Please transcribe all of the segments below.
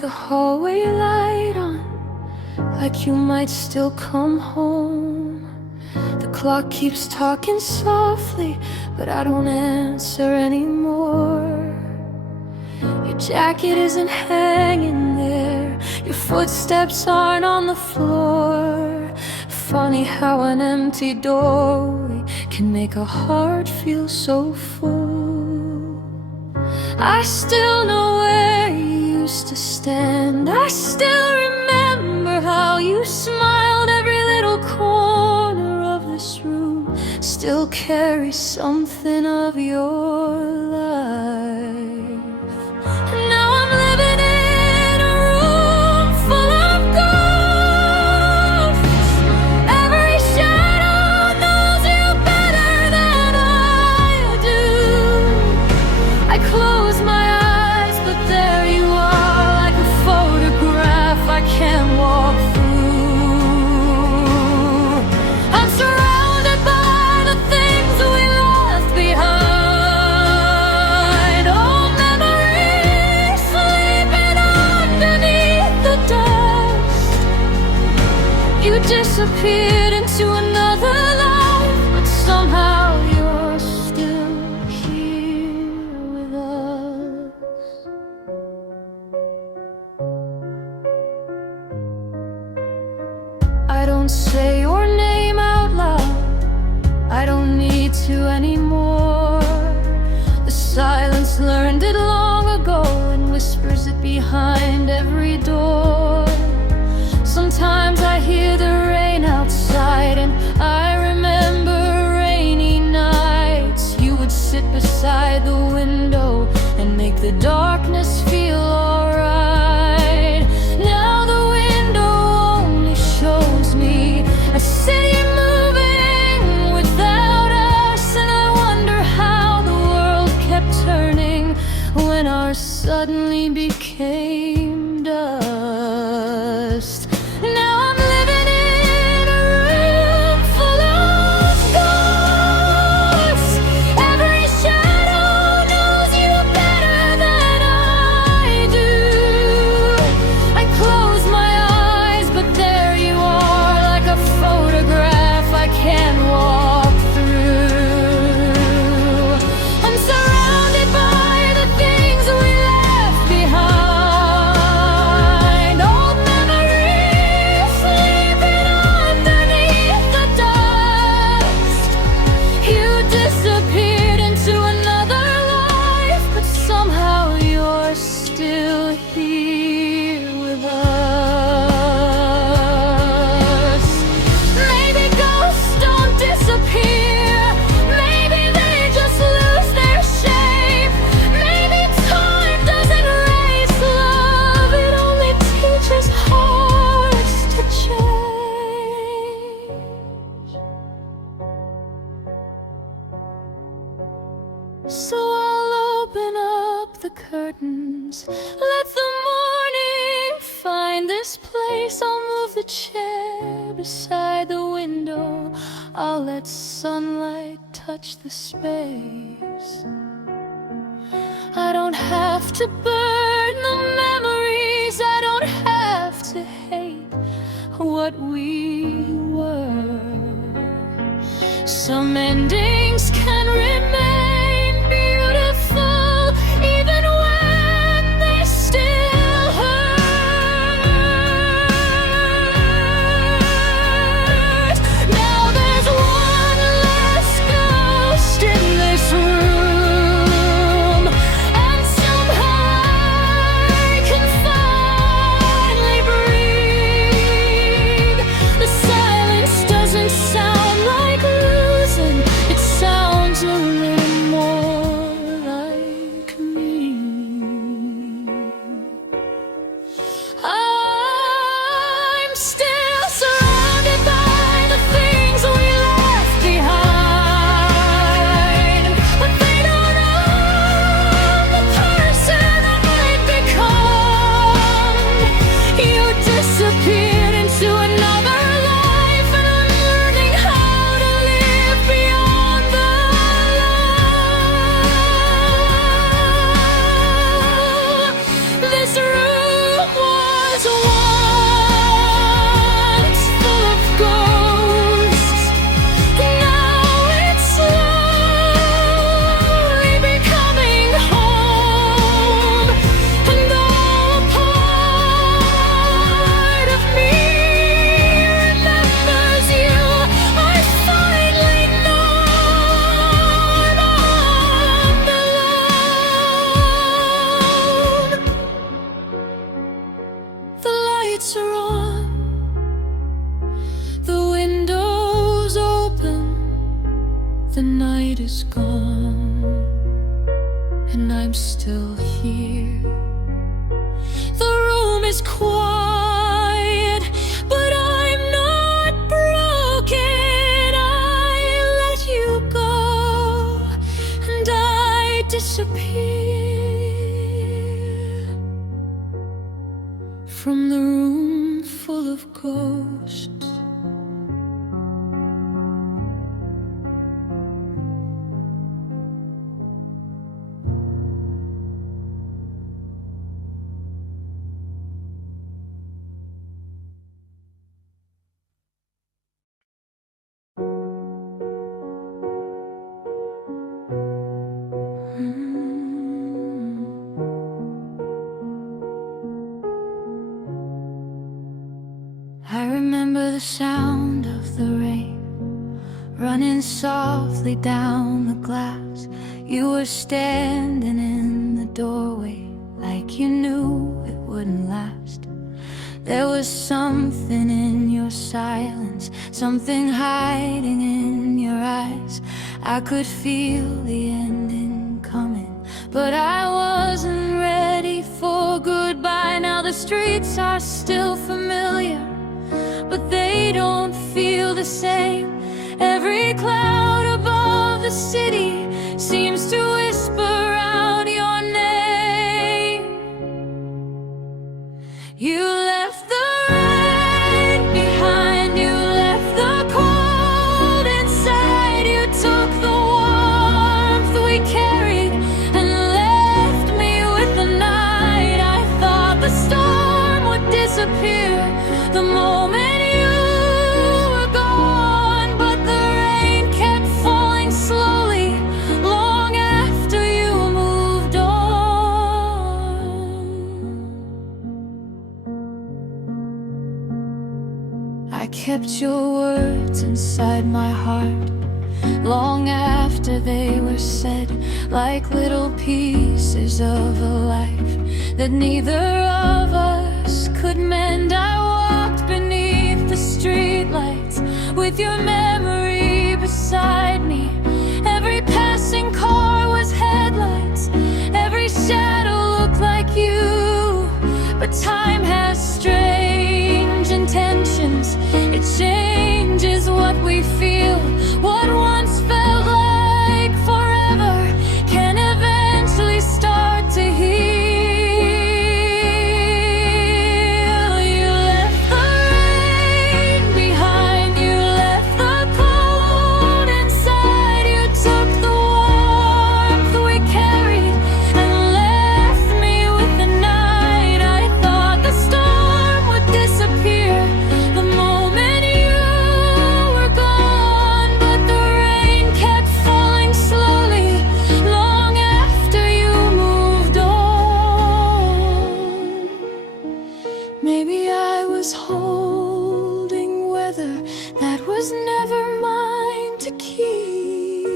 the hallway light on, like you might still come home. The clock keeps talking softly, but I don't answer anymore. Your jacket isn't hanging there, your footsteps aren't on the floor. Funny how an empty doorway can make a heart feel so full. I still know where you used to stand, I still remember how you smiled. Every little corner of this room still carries something of your life. Now I'm living in a room full of ghosts. Every shadow knows you better than I do. I close my eyes, but there you are, like a photograph I can't walk through. I'm surrounded by the things we left behind, old memories sleeping underneath the dust. You disappeared into another life, but somehow you're still here with us. I don't say your name out loud, I don't need to anymore. The silence learned it long ago and whispers it behind every door. Sometimes I hear the rain outside and I remember rainy nights. You would sit beside the window and make the darkness feel alright. Now the window only shows me a city moving without us, and I wonder how the world kept turning when ours suddenly became dust. Now I'm living in a room full of ghosts. Every shadow knows you better than I do. I close my eyes, but there you are, like a photograph I can't walk through. I'm surrounded by the things we left behind, old memories sleeping underneath the dust. You disappeared into another life, but somehow you're still here with us. Maybe ghosts don't disappear, maybe they just lose their shape. Maybe time doesn't erase love, it only teaches hearts to change. So I'll open up the curtains, let the morning find this place. I'll move the chair beside the window, I'll let sunlight touch the space. I don't have to burn the memories, I don't have to hate what we were. Some endings can remain beautiful even when they still hurt. Now there's one less ghost in this room, and somehow I can finally breathe. The silence doesn't sound like losing, it sounds a little The night is gone, and I'm still here. The room is quiet, but I'm not broken. I let you go, and I disappear from the room full of ghosts. I remember the sound of the rain running softly down the glass. You were standing in the doorway like you knew it wouldn't last. There was something in your silence, something hiding in your eyes. I could feel the ending coming, but I wasn't ready for goodbye. Now the streets are still familiar, but they don't feel the same. Every cloud above the city seems to whisper out your name. You left the rain behind, you left the cold inside. You took the warmth we carried and left me with the night. I thought the storm would disappear the moment I kept your words inside my heart long after they were said, like little pieces of a life that neither of us could mend. I walked beneath the streetlights with your memory beside me. Every passing car was headlights, every shadow looked like you. But time has strange intentions. It changes what we feel. What once felt like forever can eventually start to heal. You left the rain behind, you left the cold inside. You took the warmth we carried and left me with the night. I thought the storm would disappear the moment you were gone, but the rain kept falling slowly long after you moved on. Maybe I was holding weather that was never mine to keep.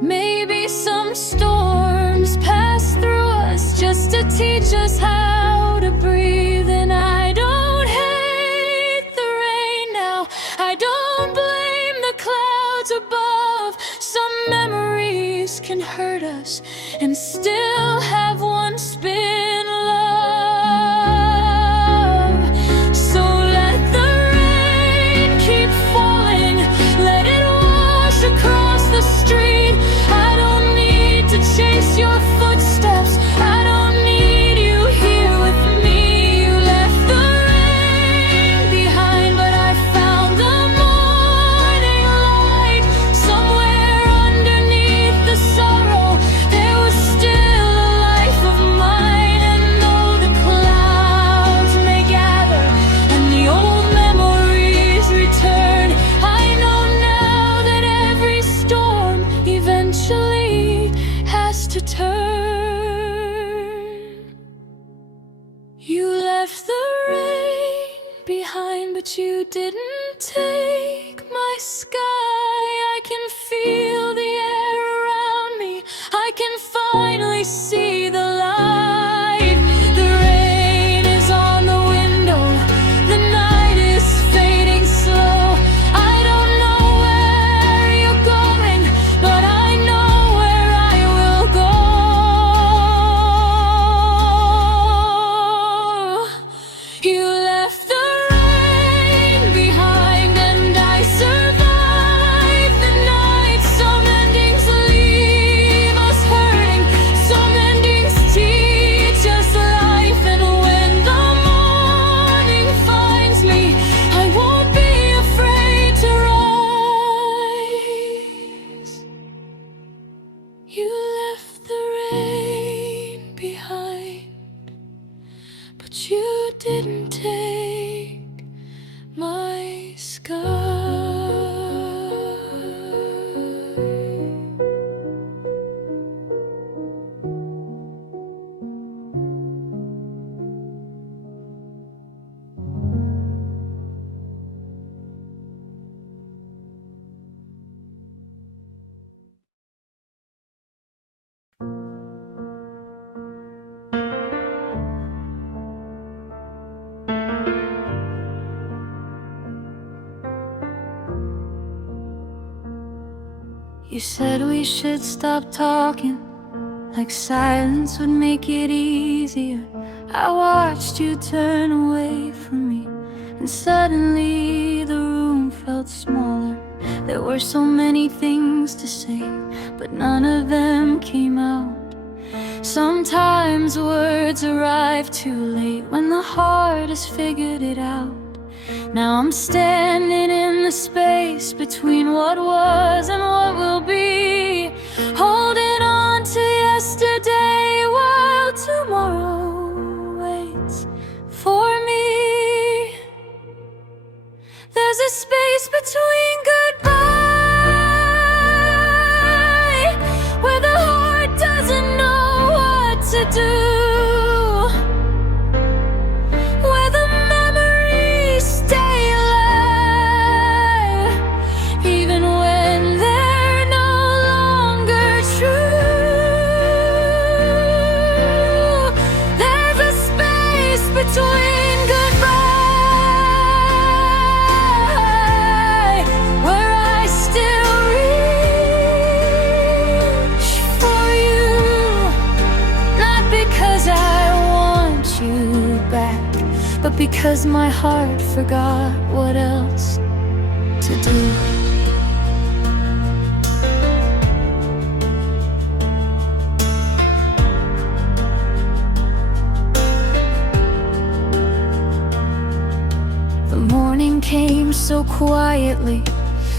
Maybe some storms pass through us just to teach us how to breathe. And I don't hate the rain now, I don't blame the clouds above. Some memories can hurt us and still have one spin love. So let the rain keep falling, let it wash across the street. I don't need to chase your footsteps, I don't need you here with me. You left the rain behind, but I found the morning light. Somewhere underneath the sorrow there was still a life of mine. You said we should stop talking, like silence would make it easier. I watched you turn away from me, and suddenly the room felt smaller. There were so many things to say, but none of them came out. Sometimes words arrive too late when the heart has figured it out. Now I'm standing in the space between what was and what will be, holding on to yesterday while tomorrow waits for me. There's a space between goodbye, where the heart doesn't know what to do, where the memories stay alive, even when they're no longer true. There's a space between goodbye, where I still reach for you, not because I want you back, but because my heart forgot what else to do. The morning came so quietly,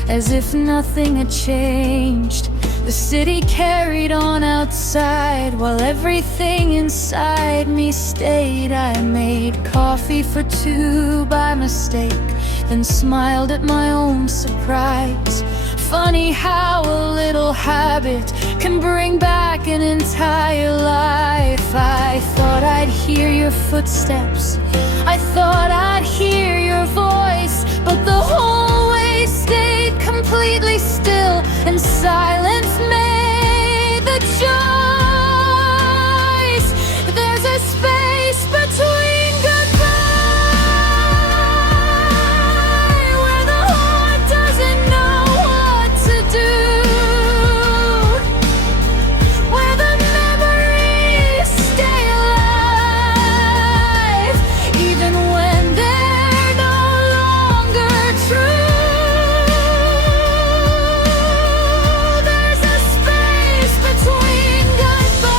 as if nothing had changed. The city carried on outside, while everything inside me stayed. I made coffee for two by mistake, then smiled at my own surprise. Funny how a little habit can bring back an entire life. I thought I'd hear your footsteps, I thought I'd hear your voice, but the whole way stayed completely still, and silence made the choice. There's a space between goodbye, where the heart doesn't know what to do, where the memories stay alive, even when they're no longer true. There's a space between goodbye,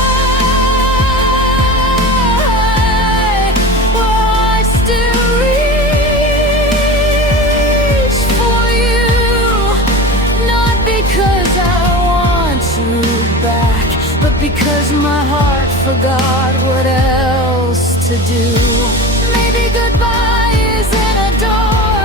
where I still reach for you, not because I want you back, but because my heart forgot what else to do. Maybe goodbye isn't a door,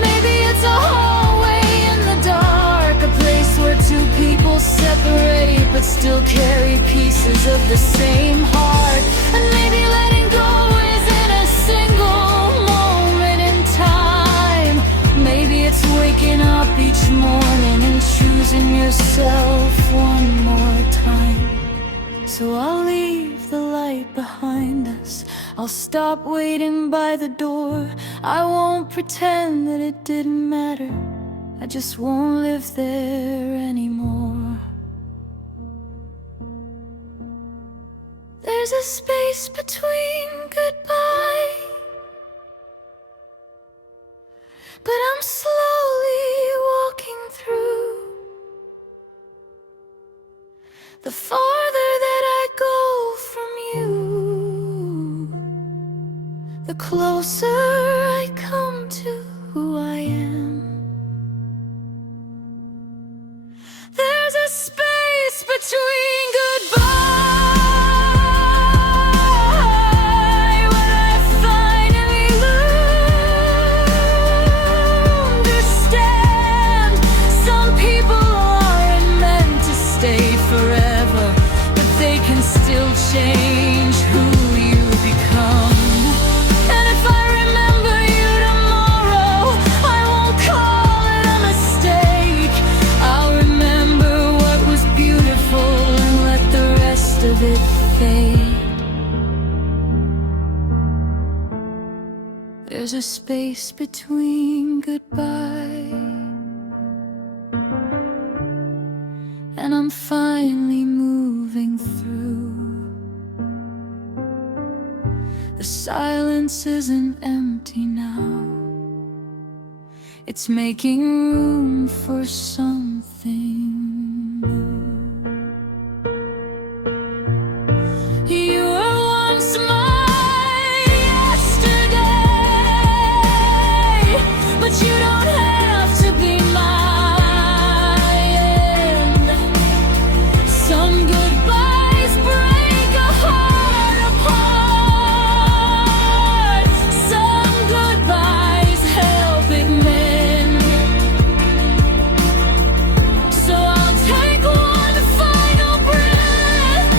maybe it's a hallway in the dark, a place where two people separate but still carry pieces of the same heart. And maybe letting go isn't a single moment in time, maybe it's waking up each morning and choosing yourself one more time. So I'll leave the light behind us, I'll stop waiting by the door. I won't pretend that it didn't matter, I just won't live there anymore. There's a space between goodbye, but I'm slowly walking through. The farther that I go from you, the closer I come to who I am. There's a space between goodbye, where I finally understand. Some people aren't meant to stay forever, but they can still change who you become. And if I remember you tomorrow, I won't call it a mistake. I'll remember what was beautiful and let the rest of it fade. There's a space between goodbye and I'm finally moving through. The silence isn't empty now, it's making room for something new. You were once my yesterday, but you don't have to be mine. Some goodbyes break a heart apart, some goodbyes help it mend. So I'll take one final breath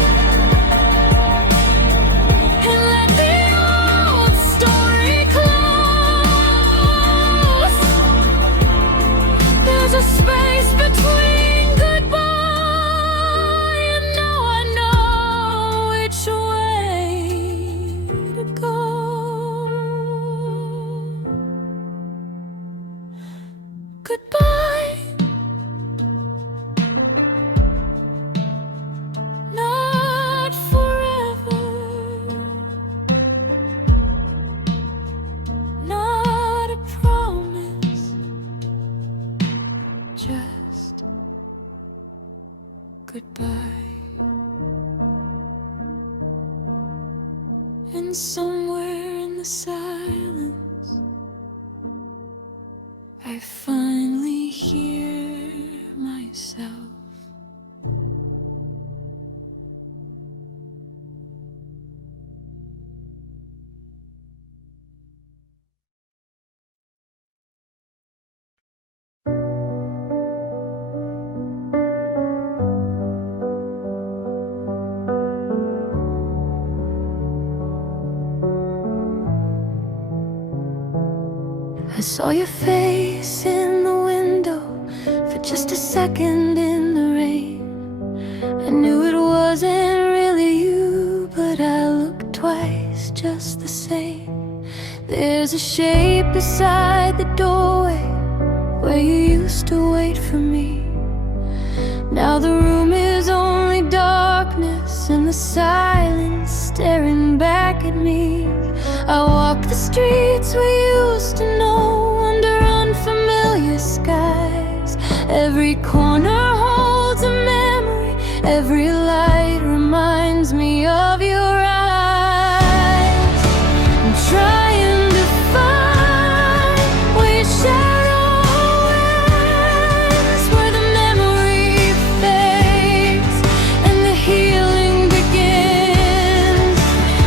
and let the old story close. There's a space between goodbye and now I know which way to go. Goodbye, not forever, not a promise, just goodbye. And somewhere in the silence, I finally hear myself. I saw your face in the window for just a second in the rain. I knew it wasn't really you, but I looked twice just the same. There's a shape beside the doorway where you used to wait for me. Now the room is only darkness and the silence staring back at me. I walk the streets we used to know under unfamiliar skies. Every corner holds a memory, every light reminds me of your eyes. I'm trying to find where your shadow ends, where the memory fades and the healing begins.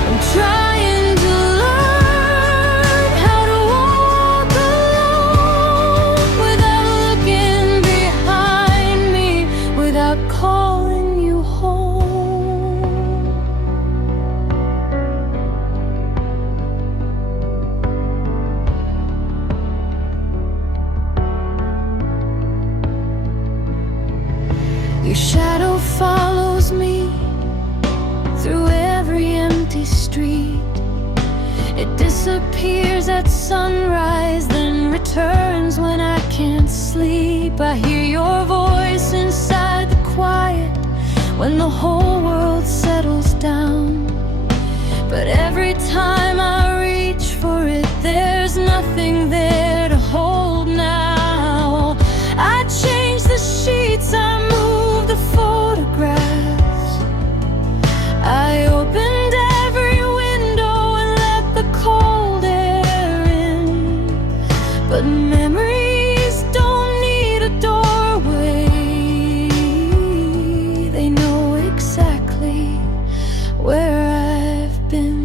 I'm trying to learn how to walk alone without looking behind me, without calling you home. Your shadow follows me through every empty street. It disappears at sunrise, then returns when I can't sleep. I hear your voice inside the quiet when the whole world settles down. But every time I reach for it, there's nothing there to hold now. I change the sheets, I move the photographs. I opened every window and let the cold air in. But memories don't need a doorway. They know exactly where I've been.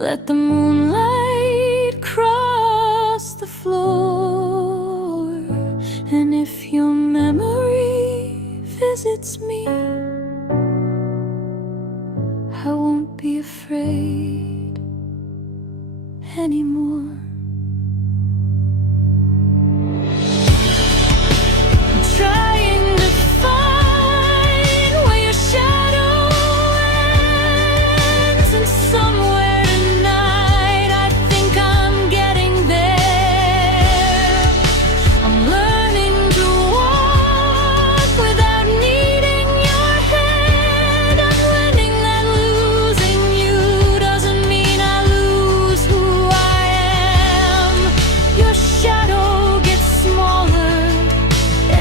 Let the moonlight cross the floor, and if your memory visits me, I won't be afraid anymore. I'm trying to find where your shadow ends, and somewhere tonight I think I'm getting there. I'm learning to walk without needing your hand. I'm learning that losing you doesn't mean I lose who I am. Your shadow gets smaller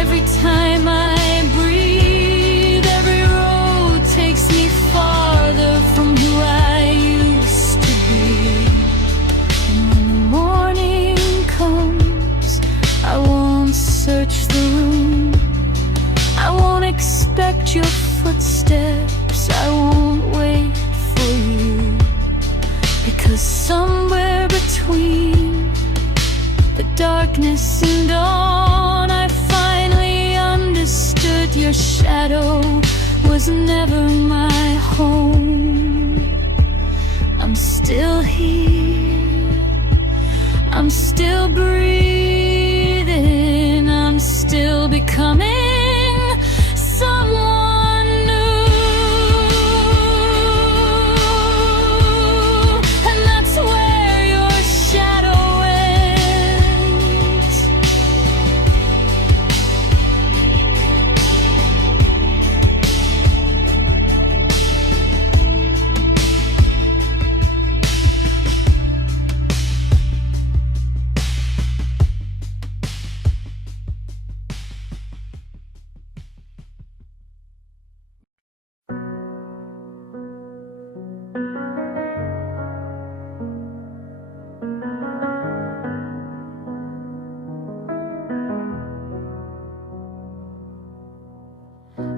every time I breathe. Every road takes me farther from who I used to be. And when the morning comes, I won't search the room. I won't expect your footsteps. I won't wait for you, because somewhere between the darkness and dawn, I finally understood your shadow was never my home. I'm still here, I'm still breathing, I'm still becoming someone new. And that's where your shadow ends.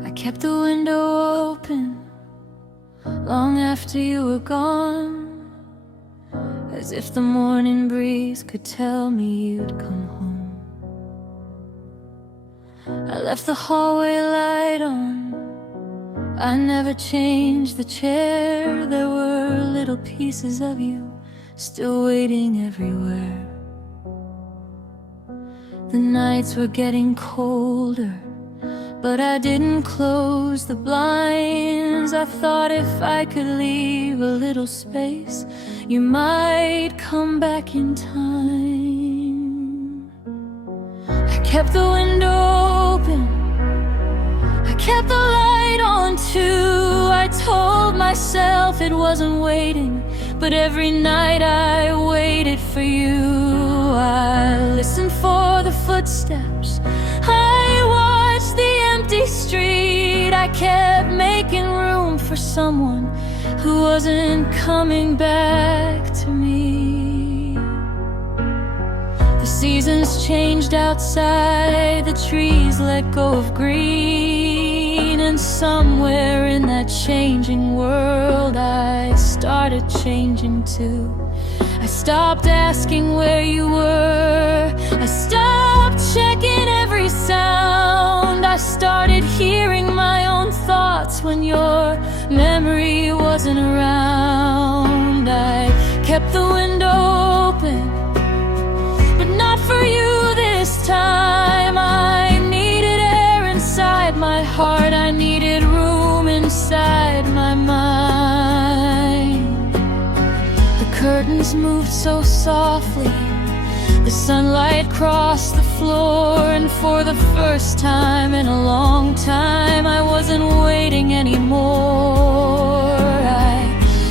I kept the window open long after you were gone, as if the morning breeze could tell me you'd come home. I left the hallway light on, I never changed the chair. There were little pieces of you still waiting everywhere. The nights were getting colder, but I didn't close the blinds. I thought if I could leave a little space, you might come back in time. I kept the window open, I kept the light on too. I told myself it wasn't waiting, but every night I waited for you. I listened for the footsteps, I watched the empty street. I kept making room for someone who wasn't coming back to me. The seasons changed outside, the trees let go of green, and somewhere in that changing world I started changing too. I stopped asking where you were, I stopped checking every sound. I started hearing my own thoughts when your memory wasn't around. I kept the window open, but not for you this time. I needed air inside my heart, I needed room inside my mind. The curtains moved so softly, the sunlight crossed the floor, and for the first time in a long time I wasn't waiting anymore. I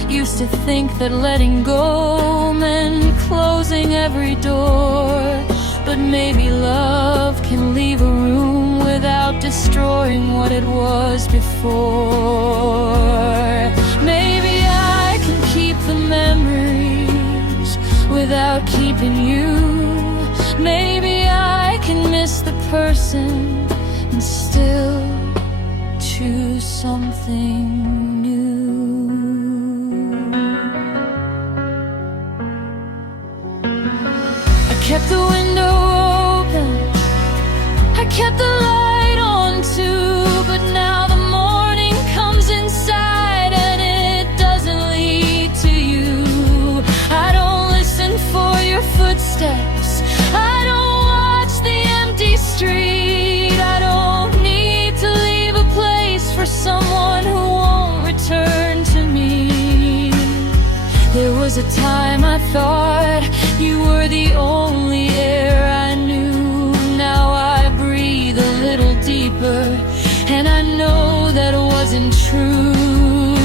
used to think that letting go meant closing every door, but maybe love can leave a room without destroying what it was before. Maybe I can keep the memories without keeping you. Maybe I can miss the person and still choose something new. kept the window open, I kept the light on too. But now the morning comes inside and it doesn't lead to you. I don't listen for your footsteps, I don't watch the empty street. I don't need to leave a place for someone who won't return to me. There was a time I thought you were the only air I knew. Now I breathe a little deeper, and I know that wasn't true.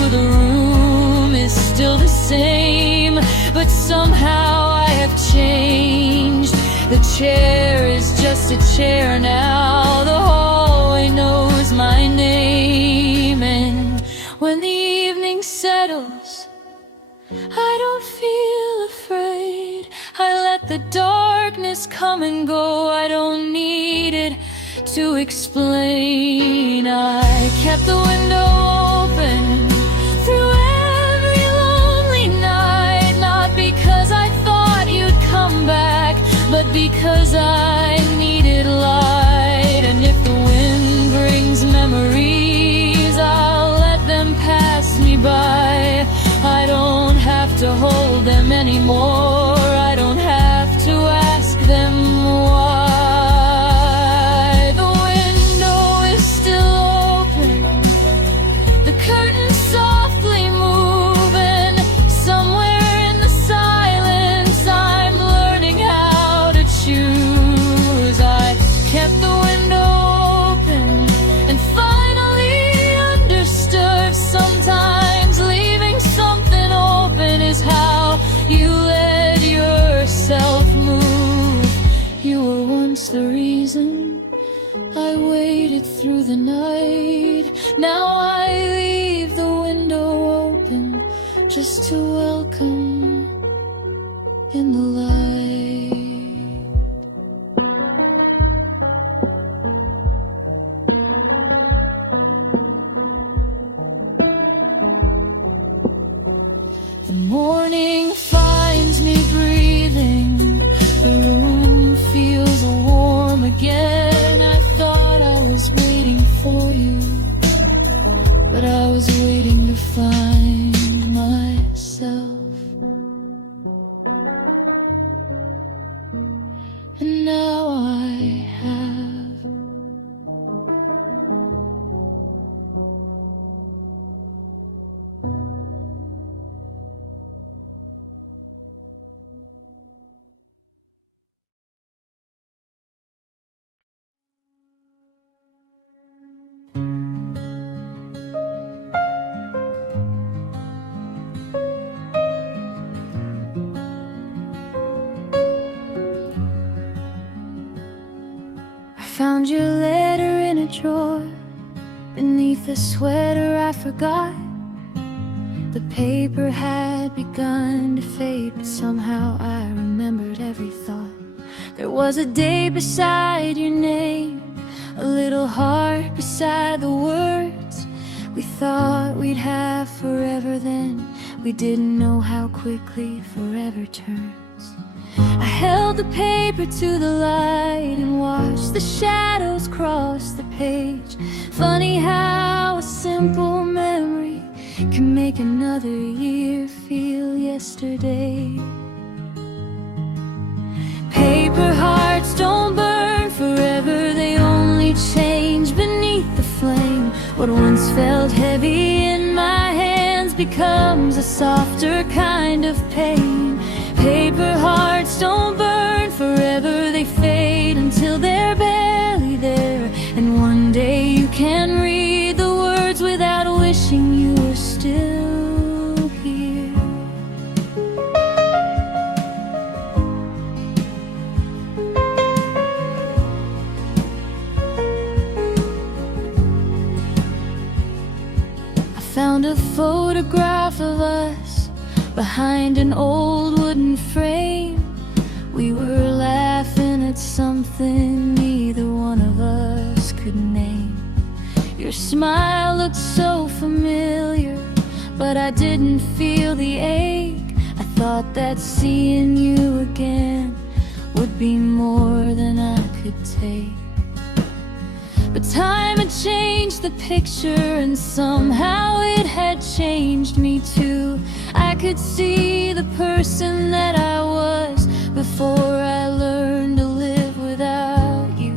The room is still the same, but somehow I have changed. The chair is just a chair now, the hallway knows my name. And when the evening settles, I don't feel afraid. I let the darkness come and go, I don't need it to explain. I kept the window open through every lonely night, not because I thought you'd come back, but because I needed light. And if the wind brings memories, I'll let them pass me by. I don't have to hold them anymore, I don't have to ask them why. The window is still open, the curtains softly moving. Somewhere in the silence I'm learning how to choose. I kept the window open and finally understood. Sometimes leaving something open is how you let yourself move. You were once the reason I waited through the night. Now I leave the window open just to welcome in the light. The morning finds me breathing, the room feels warm again. I thought I was waiting for you, but I was waiting to find myself. And now I have. Found your letter in a drawer, beneath the sweater I forgot. The paper had begun to fade, but somehow I remembered every thought. There was a day beside your name, a little heart beside the words. We thought we'd have forever then, we didn't know how quickly forever turns. I held the paper to the light and watched the shadows cross the page. Funny how a simple memory can make another year feel yesterday. Paper hearts don't burn forever, they only change beneath the flame. What once felt heavy in my hands becomes a softer kind of pain. Paper hearts don't burn forever, they fade until they're barely there. And one day you can read the words without wishing you were still here. I found a photograph of us behind an old wooden frame. We were laughing at something neither one of us could name. Your smile looked so familiar, but I didn't feel the ache. I thought that seeing you again would be more than I could take. But time had changed the picture, and somehow it had changed me too. I could see the person that I was before I learned to live without you.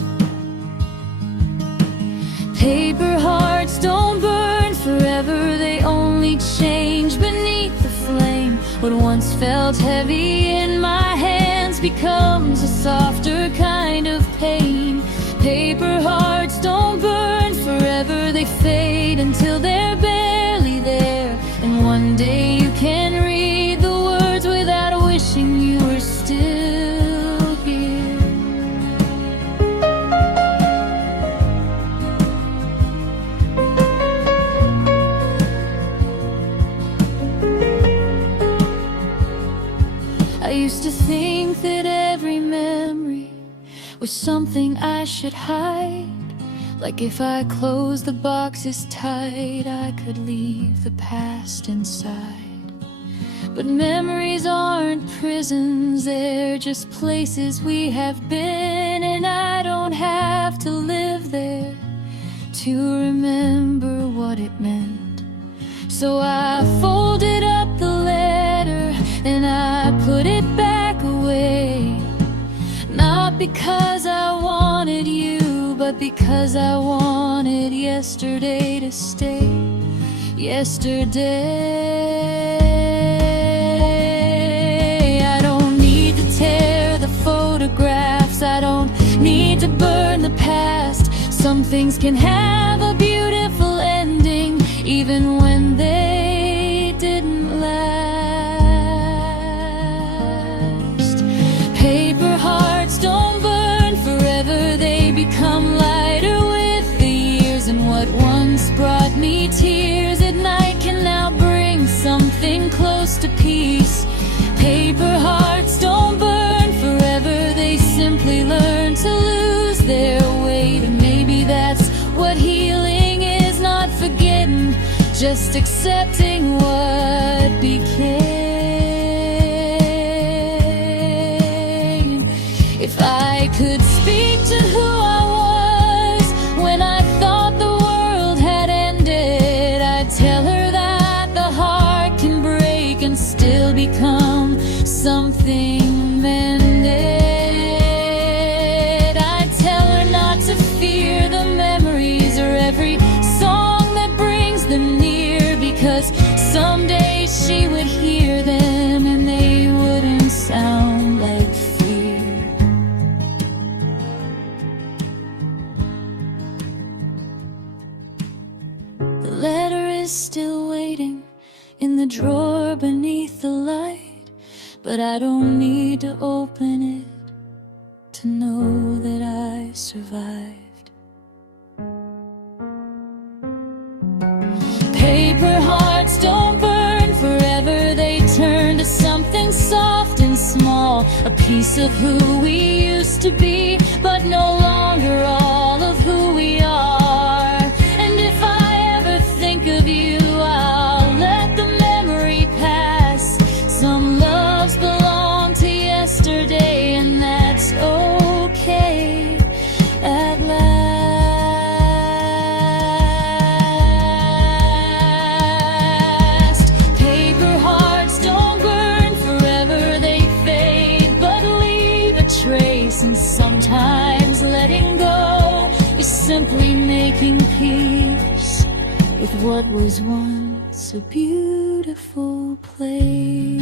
Paper hearts don't burn forever, they only change beneath the flame. What once felt heavy in my hands becomes a softer kind of pain. Paper hearts don't burn forever, they fade until they're barely there. And one day you can read the words without wishing you were still here. I used to think that every memory was something I should hide. Like if I closed the boxes tight, I could leave the past inside. But memories aren't prisons, they're just places we have been. And I don't have to live there to remember what it meant. So I folded up the letter and I put it back away. Not because I wanted you, but because I wanted yesterday to stay. Yesterday. I don't need to tear the photographs, I don't need to burn the past. Some things can have a beautiful ending, even when they didn't last. Paper hearts don't burn forever, they become lighter with the years. And what once brought me tears at night can now bring something close to peace. Paper hearts don't burn forever, they simply learn to lose their weight. And maybe that's what healing is, not forgetting, just accepting what became. If I could speak to who I was when I thought the world had ended, I'd tell her that the heart can break and still become something mended. I'd tell her not to fear the memories or every song that brings them near, because someday she would hear them and they wouldn't sound like fear. The letter is still waiting in the drawer beneath the light, but I don't need to open it to know that I survived. Paper hearts don't burn forever, they turn to something soft and small. A piece of who we used to be, but no longer all of who we are. And if I ever think of you, I'll let the memory pass. Some loves belong to yesterday, and that's okay at last. Paper hearts don't burn forever, they fade but leave a trace. And sometimes letting go is simply making peace with what was once a beautiful place.